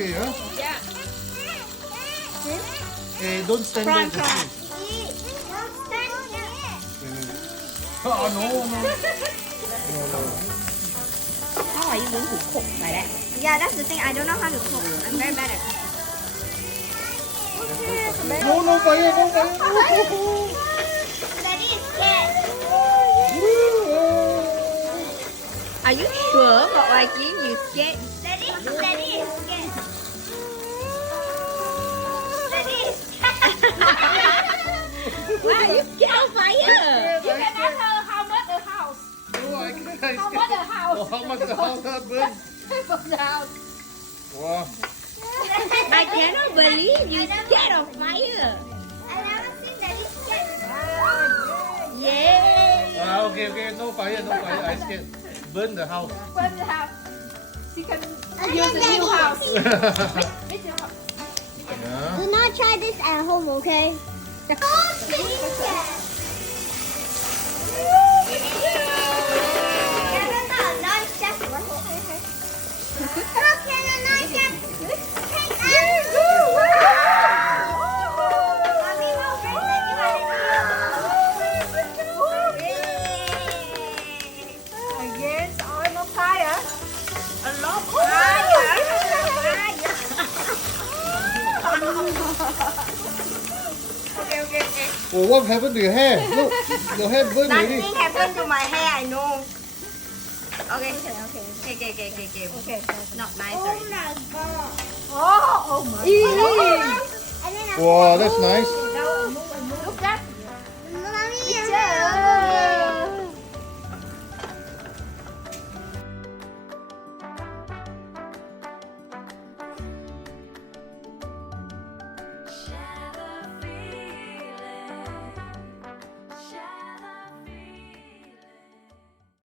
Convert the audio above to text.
okay, huh? Yeah. Hey, don't stand there. Front, Just front. sit. Oh, no, no. No. How are you going to cook like that? Yeah, that's the thing. I don't know how to cook. I'm very bad at cooking. No, fire, no fire. Daddy is scared. Are you sure about liking you scared? Daddy is scared. Daddy is scared. Why are you scared of fire? You can ask her how much the house. No, I can't. How much the house? Oh, how much the house has burned? From the house. Wow. I cannot believe you scared of fire. I never seen Daddy scared. Yay! Okay, no fire. I scared. Burn the house. From the house. She can Okay, use the new Daddy. house. Which house? Yeah. Do not try this at home, okay? Oh, she's scared. Again, I'm on fire. A lot of fire. Okay. Oh, what happened to your hair? Look, your hair burned already. Nothing happened to my hair, I know. Okay. Okay. Not nice already. Oh my. And then Wow, that's nice.